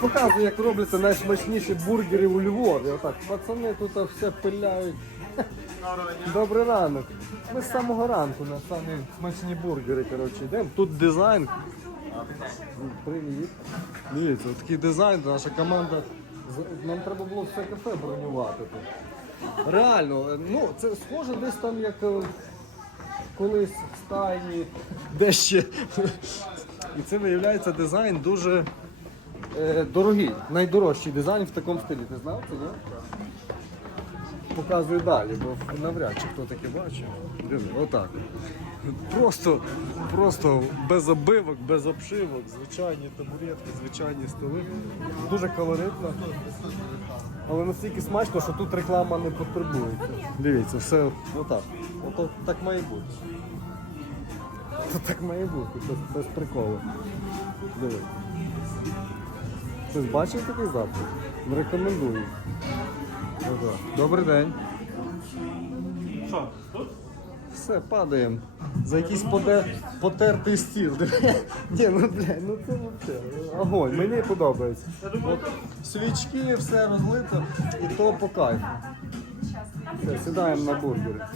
показую, як робляться найсмачніші бургери у Львові. Отак, пацани тут все пиляють. Добрий ранок. Ми з самого ранку на самі смачні бургери, коротше, йдемо. Тут дизайн. Привіт. Дивіться, такий дизайн, наша команда. Нам треба було все кафе бронювати тут. Реально, ну це схоже десь там як е, колись в стайні, де ще. І це виявляється дизайн дуже дорогий, найдорожчий дизайн в такому стилі. Ти знав це, ні? Показую далі, бо навряд чи хто таке бачив. Отак. Просто, просто без обивок, без обшивок, звичайні табуретки, звичайні столи. Дуже колоритно. Але настільки смачно, що тут реклама не потребується. Дивіться, все отак. Ото так має бути. Це так має бути, це, це з приколу. Диви. Ж бачив такий запах? Рекомендую. Добрий день. Що, тут? Все, падаємо. За якийсь поде... потертий стіл. Ні, ну блядь, ну це взагалі. Огонь, мені подобається. От, свічки, все розлито, і то по кайфу. Все, сідаємо на бургери.